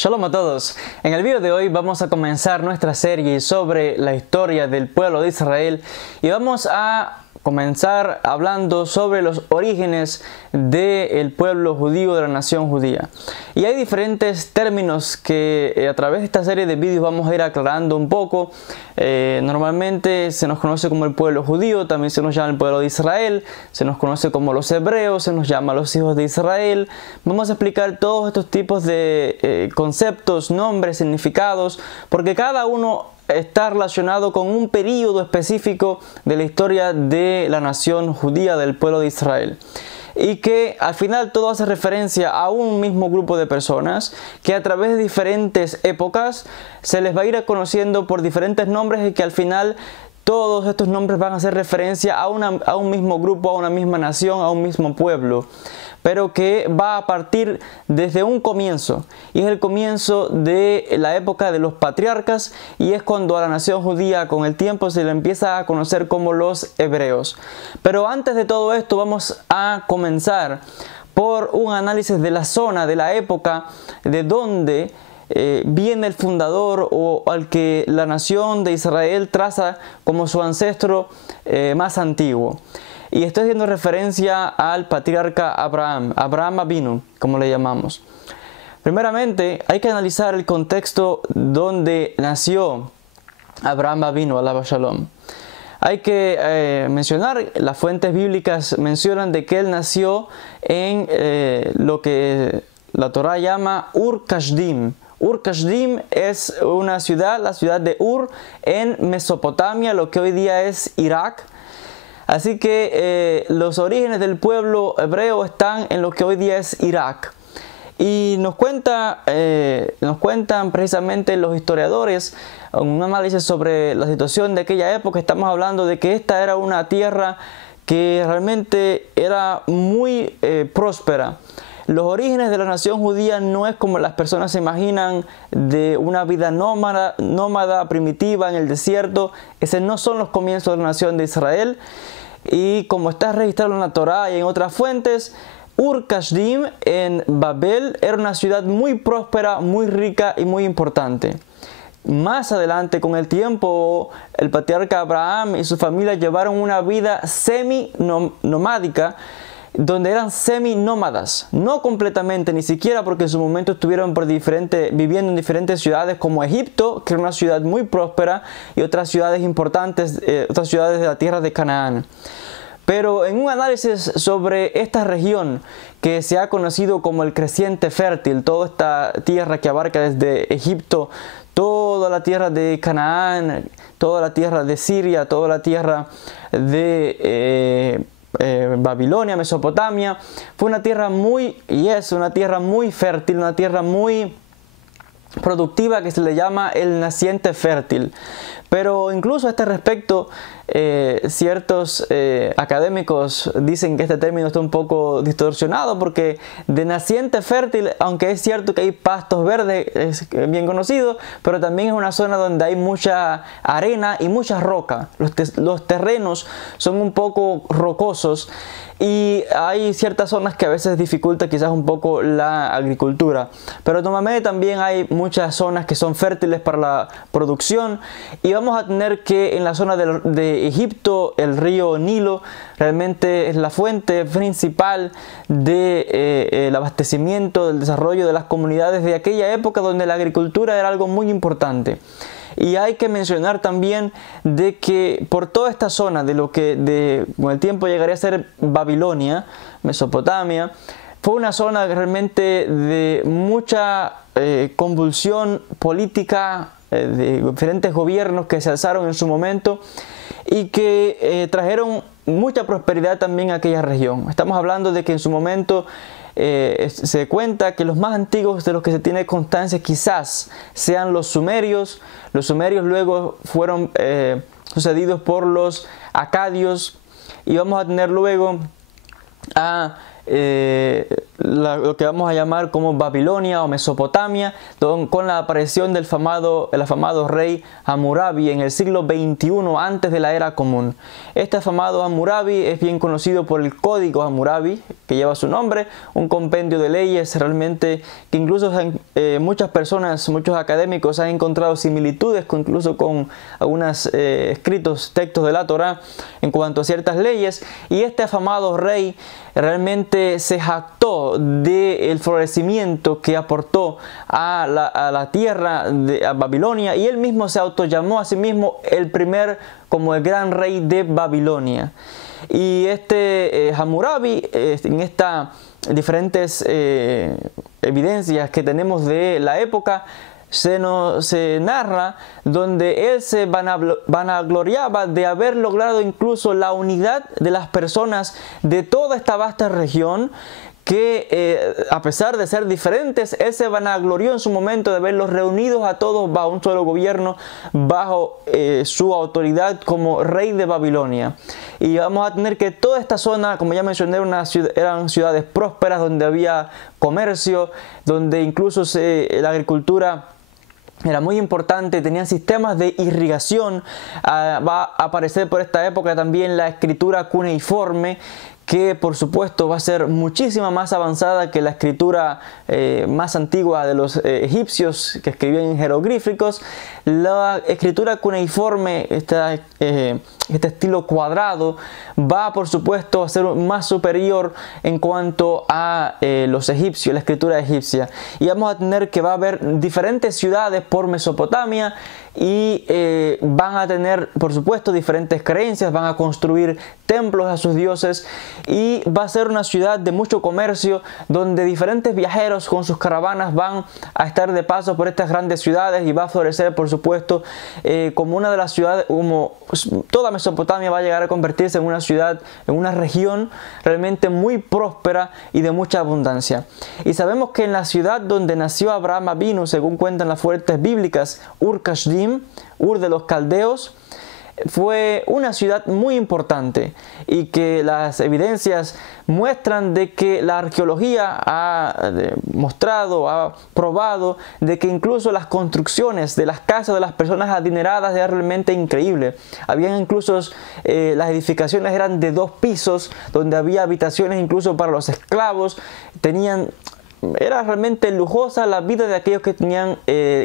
Shalom a todos. En el video de hoy vamos a comenzar nuestra serie sobre la historia del pueblo de Israel y vamos a comenzar hablando sobre los orígenes del pueblo judío, de la nación judía. Y hay diferentes términos que a través de esta serie de vídeos vamos a ir aclarando un poco. Normalmente se nos conoce como el pueblo judío, también se nos llama el pueblo de Israel, se nos conoce como los hebreos, se nos llama los hijos de Israel. Vamos a explicar todos estos tipos de conceptos, nombres, significados, porque cada uno está relacionado con un periodo específico de la historia de la nación judía, del pueblo de Israel. Y que al final todo hace referencia a un mismo grupo de personas que a través de diferentes épocas se les va a ir conociendo por diferentes nombres y que al final todos estos nombres van a hacer referencia a un mismo grupo, a una misma nación, a un mismo pueblo, pero que va a partir desde un comienzo, y es el comienzo de la época de los patriarcas, y es cuando a la nación judía con el tiempo se le empieza a conocer como los hebreos. Pero antes de todo esto vamos a comenzar por un análisis de la zona, de la época, de donde viene el fundador o al que la nación de Israel traza como su ancestro más antiguo. Y estoy haciendo referencia al patriarca Abraham, Abraham Avinu, como le llamamos. Primeramente, hay que analizar el contexto donde nació Abraham Avinu, alaba Shalom. Hay que mencionar, las fuentes bíblicas mencionan de que él nació en lo que la Torá llama Ur Kasdim. Ur Kasdim es una ciudad, la ciudad de Ur, en Mesopotamia, lo que hoy día es Irak. Así que los orígenes del pueblo hebreo están en lo que hoy día es Irak. Y nos cuentan precisamente los historiadores un análisis sobre la situación de aquella época. Estamos hablando de que esta era una tierra que realmente era muy próspera. Los orígenes de la nación judía no es como las personas se imaginan, de una vida nómada, primitiva en el desierto. Esos no son los comienzos de la nación de Israel. Y como está registrado en la Torá y en otras fuentes, Ur Kasdim en Babel era una ciudad muy próspera, muy rica y muy importante. Más adelante, con el tiempo, el patriarca Abraham y su familia llevaron una vida semi-nomádica, donde eran semi-nómadas, no completamente, ni siquiera, porque en su momento estuvieron viviendo en diferentes ciudades como Egipto, que era una ciudad muy próspera, y otras ciudades importantes, otras ciudades de la tierra de Canaán. Pero en un análisis sobre esta región que se ha conocido como el creciente fértil, toda esta tierra que abarca desde Egipto, toda la tierra de Canaán, toda la tierra de Siria, toda la tierra de Babilonia, Mesopotamia, fue una tierra una tierra muy fértil, una tierra muy productiva, que se le llama el naciente fértil. Pero incluso a este respecto, ciertos académicos dicen que este término está un poco distorsionado, porque de naciente fértil, aunque es cierto que hay pastos verdes, es bien conocido, pero también es una zona donde hay mucha arena y mucha roca. Los terrenos son un poco rocosos y hay ciertas zonas que a veces dificulta quizás un poco la agricultura. Pero normalmente también hay muchas zonas que son fértiles para la producción, y vamos a tener que en la zona de Egipto, el río Nilo realmente es la fuente principal del abastecimiento, del desarrollo de las comunidades de aquella época, donde la agricultura era algo muy importante. Y hay que mencionar también de que por toda esta zona de lo que con el tiempo llegaría a ser Babilonia, Mesopotamia, fue una zona realmente de mucha convulsión política, de diferentes gobiernos que se alzaron en su momento y que trajeron mucha prosperidad también a aquella región. Estamos hablando de que en su momento se cuenta que los más antiguos de los que se tiene constancia quizás sean los sumerios. Los sumerios luego fueron sucedidos por los acadios, y vamos a tener luego a lo que vamos a llamar como Babilonia o Mesopotamia, con la aparición del el afamado rey Hammurabi en el siglo XXI antes de la era común. Este afamado Hammurabi es bien conocido por el Código Hammurabi, que lleva su nombre, un compendio de leyes realmente que incluso muchas personas, muchos académicos han encontrado similitudes incluso con algunos escritos, textos de la Torá en cuanto a ciertas leyes, y este afamado rey realmente se jactó del florecimiento que aportó a la tierra a Babilonia, y él mismo se autollamó a sí mismo como el gran rey de Babilonia. Y Hammurabi, en estas diferentes evidencias que tenemos de la época, se narra donde él se vanagloriaba de haber logrado incluso la unidad de las personas de toda esta vasta región, que a pesar de ser diferentes, él se vanaglorió en su momento de haberlos reunidos a todos bajo un solo gobierno, bajo su autoridad como rey de Babilonia. Y vamos a tener que toda esta zona, como ya mencioné, eran ciudades prósperas donde había comercio, donde incluso la agricultura era muy importante, tenían sistemas de irrigación. Va a aparecer por esta época también la escritura cuneiforme, que por supuesto va a ser muchísima más avanzada que la escritura más antigua de los egipcios, que escribían en jeroglíficos. La escritura cuneiforme, este estilo cuadrado, va por supuesto a ser más superior en cuanto a los egipcios, la escritura egipcia. Y vamos a tener que va a haber diferentes ciudades por Mesopotamia, y van a tener por supuesto diferentes creencias, van a construir templos a sus dioses, y va a ser una ciudad de mucho comercio, donde diferentes viajeros con sus caravanas van a estar de paso por estas grandes ciudades, y va a florecer por supuesto como una de las ciudades, como toda Mesopotamia va a llegar a convertirse en una ciudad, en una región realmente muy próspera y de mucha abundancia. Y sabemos que en la ciudad donde nació Abraham Avinu, según cuentan las fuentes bíblicas, Ur-Kasdim, Ur de los Caldeos, fue una ciudad muy importante, y que las evidencias muestran de que la arqueología ha mostrado, ha probado de que incluso las construcciones de las casas de las personas adineradas eran realmente increíbles. Habían incluso, las edificaciones eran de 2 pisos, donde había habitaciones incluso para los esclavos. Era realmente lujosa la vida de aquellos que tenían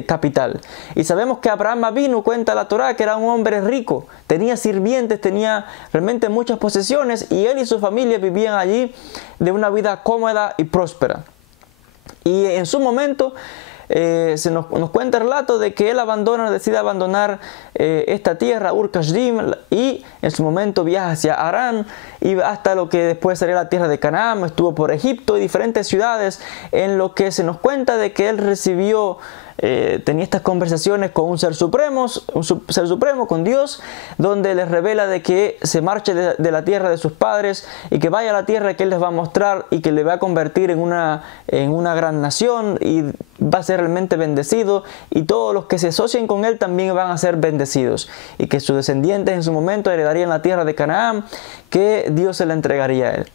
capital. Y sabemos que Abraham Avinu, cuenta la Torá, que era un hombre rico, tenía sirvientes, tenía realmente muchas posesiones, y él y su familia vivían allí de una vida cómoda y próspera. Y en su momento nos cuenta el relato de que él decide abandonar esta tierra, Ur-Kasdim, y en su momento viaja hacia Harán, y hasta lo que después sería la tierra de Canaán. Estuvo por Egipto y diferentes ciudades, en lo que se nos cuenta de que él tenía estas conversaciones con un ser supremo, con Dios, donde les revela de que se marche de la tierra de sus padres, y que vaya a la tierra que él les va a mostrar, y que le va a convertir en una gran nación, y va a ser realmente bendecido, y todos los que se asocien con él también van a ser bendecidos, y que sus descendientes en su momento heredarían la tierra de Canaán, que Dios se la entregaría a él.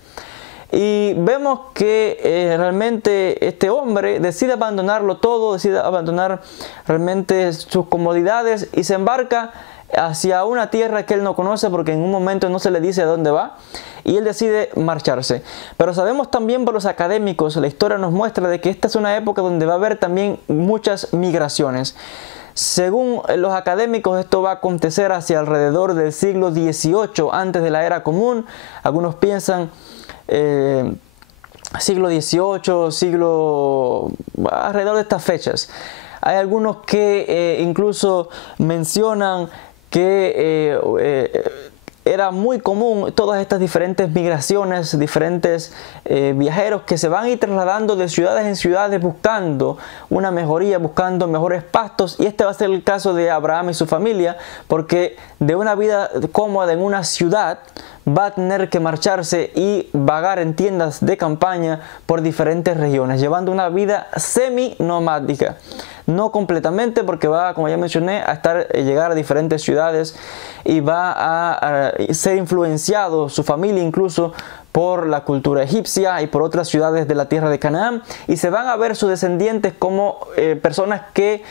Y vemos que realmente este hombre decide abandonarlo todo, decide abandonar realmente sus comodidades, y se embarca hacia una tierra que él no conoce, porque en un momento no se le dice a dónde va, y él decide marcharse. Pero sabemos también por los académicos, la historia nos muestra de que esta es una época donde va a haber también muchas migraciones. Según los académicos, esto va a acontecer hacia alrededor del siglo XVIII antes de la era común. Algunos piensan siglo XVIII, alrededor de estas fechas. Hay algunos que incluso mencionan que era muy común todas estas diferentes migraciones, diferentes viajeros que se van a ir trasladando de ciudades en ciudades buscando una mejoría, buscando mejores pastos. Y este va a ser el caso de Abraham y su familia, porque de una vida cómoda en una ciudad va a tener que marcharse y vagar en tiendas de campaña por diferentes regiones, llevando una vida semi-nomádica. No completamente, porque va, como ya mencioné, a llegar a diferentes ciudades, y va a ser influenciado, su familia incluso, por la cultura egipcia y por otras ciudades de la tierra de Canaán, y se van a ver sus descendientes como personas que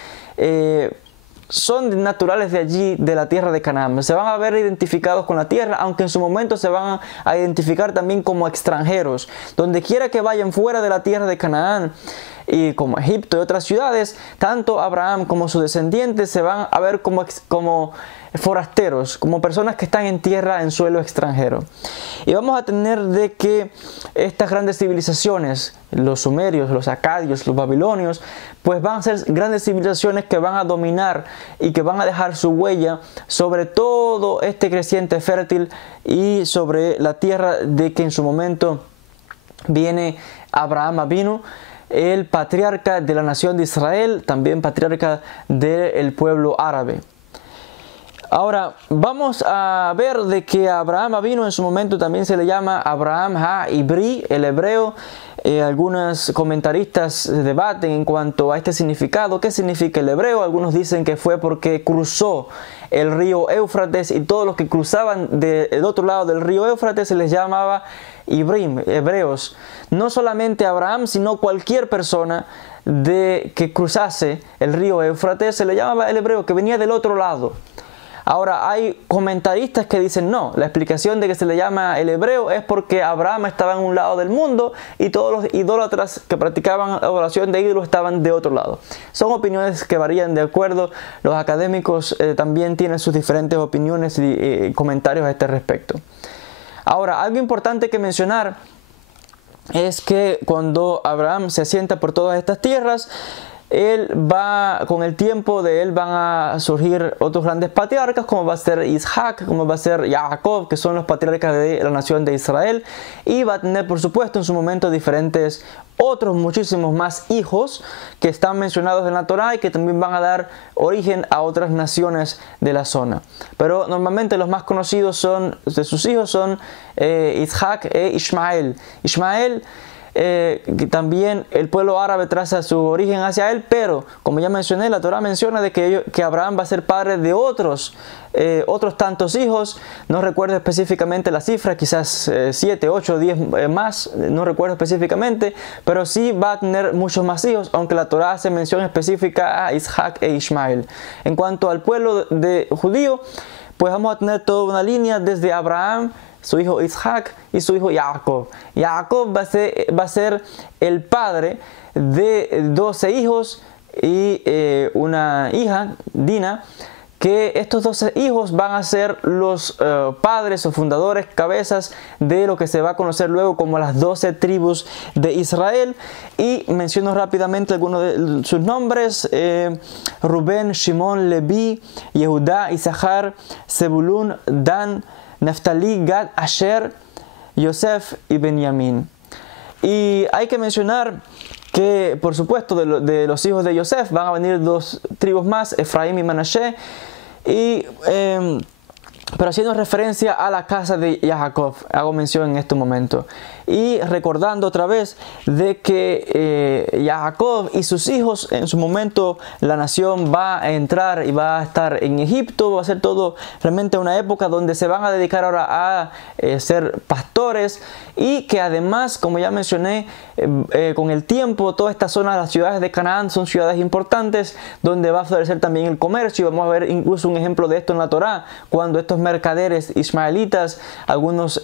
son naturales de allí, de la tierra de Canaán. Se van a ver identificados con la tierra, aunque en su momento se van a identificar también como extranjeros. Donde quiera que vayan fuera de la tierra de Canaán, y como Egipto y otras ciudades, tanto Abraham como sus descendientes se van a ver como forasteros, como personas que están en tierra, en suelo extranjero. Y vamos a tener de que estas grandes civilizaciones, los sumerios, los acadios, los babilonios, pues van a ser grandes civilizaciones que van a dominar y que van a dejar su huella sobre todo este creciente fértil y sobre la tierra de que en su momento viene Abraham Avinu, el patriarca de la nación de Israel, también patriarca del pueblo árabe. Ahora vamos a ver de que Abraham Avinu en su momento también se le llama Abraham ha-Ibrí, el hebreo. Algunos comentaristas debaten en cuanto a este significado. ¿Qué significa el hebreo? Algunos dicen que fue porque cruzó el río Éufrates y todos los que cruzaban del otro lado del río Éufrates se les llamaba Ibrim, hebreos. No solamente Abraham, sino cualquier persona que cruzase el río Éufrates se le llamaba el hebreo, que venía del otro lado. Ahora, hay comentaristas que dicen no, la explicación de que se le llama el hebreo es porque Abraham estaba en un lado del mundo y todos los idólatras que practicaban adoración de ídolos estaban de otro lado. Son opiniones que varían de acuerdo. Los académicos también tienen sus diferentes opiniones y comentarios a este respecto. Ahora, algo importante que mencionar es que cuando Abraham se asienta por todas estas tierras, con el tiempo de él van a surgir otros grandes patriarcas, como va a ser Isaac, como va a ser Jacob, que son los patriarcas de la nación de Israel, y va a tener por supuesto en su momento diferentes otros muchísimos más hijos que están mencionados en la Torá y que también van a dar origen a otras naciones de la zona. Pero normalmente los más conocidos de sus hijos son Isaac e Ismael. Ismael, que también el pueblo árabe traza su origen hacia él, pero como ya mencioné, la Torá menciona de que Abraham va a ser padre de otros tantos hijos. No recuerdo específicamente la cifra, quizás 7, 8, 10 más, no recuerdo específicamente, pero sí va a tener muchos más hijos, aunque la Torá hace mención específica a Isaac e Ismael. En cuanto al pueblo judío, pues vamos a tener toda una línea desde Abraham, su hijo Isaac y su hijo Jacob. Jacob va a ser el padre de 12 hijos y una hija, Dina, que estos 12 hijos van a ser los padres o fundadores, cabezas de lo que se va a conocer luego como las 12 tribus de Israel. Y menciono rápidamente algunos de sus nombres: Rubén, Shimón, Leví, Yehudá, Isachar, Zebulún, Dan, Neftalí, Gad, Asher, Yosef y Benjamín. Y hay que mencionar que, por supuesto, de los hijos de Yosef van a venir 2 tribus más, Efraín y Manashe, pero haciendo referencia a la casa de Jacob, hago mención en este momento. Y recordando otra vez de que Jacob y sus hijos, en su momento la nación va a entrar y va a estar en Egipto, va a ser todo realmente una época donde se van a dedicar ahora a ser pastores, y que además, como ya mencioné, con el tiempo toda esta zona, las ciudades de Canaán son ciudades importantes donde va a florecer también el comercio. Vamos a ver incluso un ejemplo de esto en la Torá, cuando estos mercaderes ismaelitas, algunos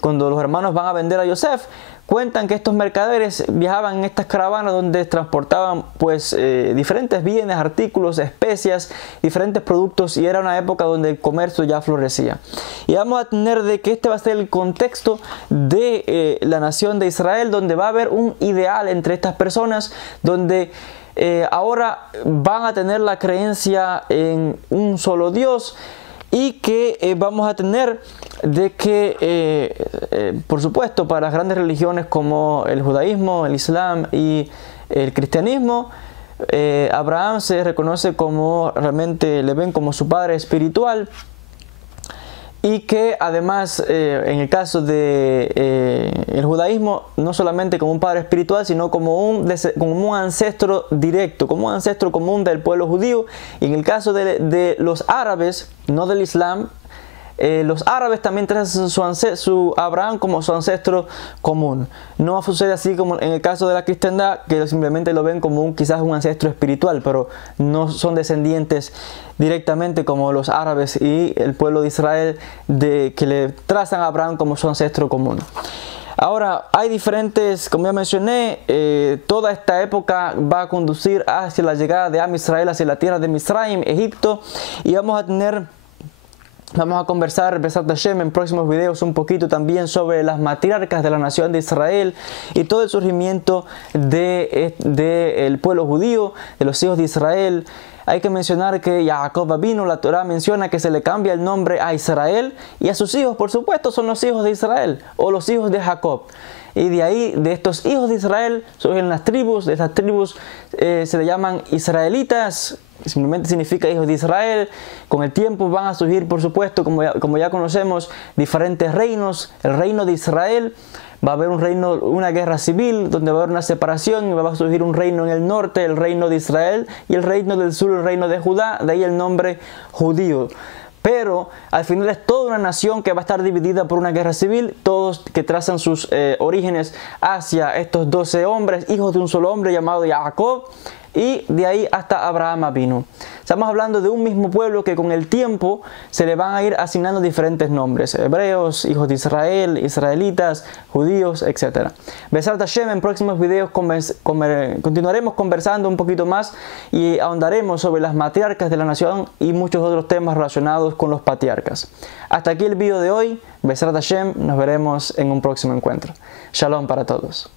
cuando los hermanos van a vender a Yosef, cuentan que estos mercaderes viajaban en estas caravanas donde transportaban pues diferentes bienes, artículos, especias, diferentes productos, y era una época donde el comercio ya florecía. Y vamos a tener de que este va a ser el contexto de la nación de Israel, donde va a haber un ideal entre estas personas, donde ahora van a tener la creencia en un solo Dios, y que vamos a tener de que, por supuesto, para las grandes religiones como el judaísmo, el islam y el cristianismo, Abraham se reconoce como, realmente le ven como su padre espiritual, y que además en el caso de el judaísmo, no solamente como un padre espiritual, sino como un ancestro directo, como un ancestro común del pueblo judío. Y en el caso de los árabes, no del islam, los árabes también trazan su Abraham como su ancestro común. No sucede así como en el caso de la cristiandad, que simplemente lo ven como quizás un ancestro espiritual, pero no son descendientes directamente como los árabes y el pueblo de Israel, que le trazan a Abraham como su ancestro común. Ahora, hay diferentes, como ya mencioné, toda esta época va a conducir hacia la llegada de Am Israel, hacia la tierra de Misraim, Egipto, y vamos a conversar, Besat Hashem, en próximos videos un poquito también sobre las matriarcas de la nación de Israel y todo el surgimiento del pueblo judío, de los hijos de Israel. Hay que mencionar que Jacob vino, la Torah menciona que se le cambia el nombre a Israel y a sus hijos, por supuesto, son los hijos de Israel o los hijos de Jacob. Y de ahí, de estos hijos de Israel, surgen las tribus. De estas tribus se le llaman israelitas, que simplemente significa hijos de Israel. Con el tiempo van a surgir, por supuesto, como ya conocemos, diferentes reinos. El reino de Israel, va a haber una guerra civil donde va a haber una separación y va a surgir un reino en el norte, el reino de Israel, y el reino del sur, el reino de Judá, de ahí el nombre judío. Pero al final es toda una nación que va a estar dividida por una guerra civil, todos que trazan sus orígenes hacia estos 12 hombres, hijos de un solo hombre llamado Jacob, y de ahí hasta Abraham vino. Estamos hablando de un mismo pueblo que con el tiempo se le van a ir asignando diferentes nombres: hebreos, hijos de Israel, israelitas, judíos, etc. Besat Hashem, en próximos videos continuaremos conversando un poquito más y ahondaremos sobre las matriarcas de la nación y muchos otros temas relacionados con los patriarcas. Hasta aquí el video de hoy. Besat Hashem, nos veremos en un próximo encuentro. Shalom para todos.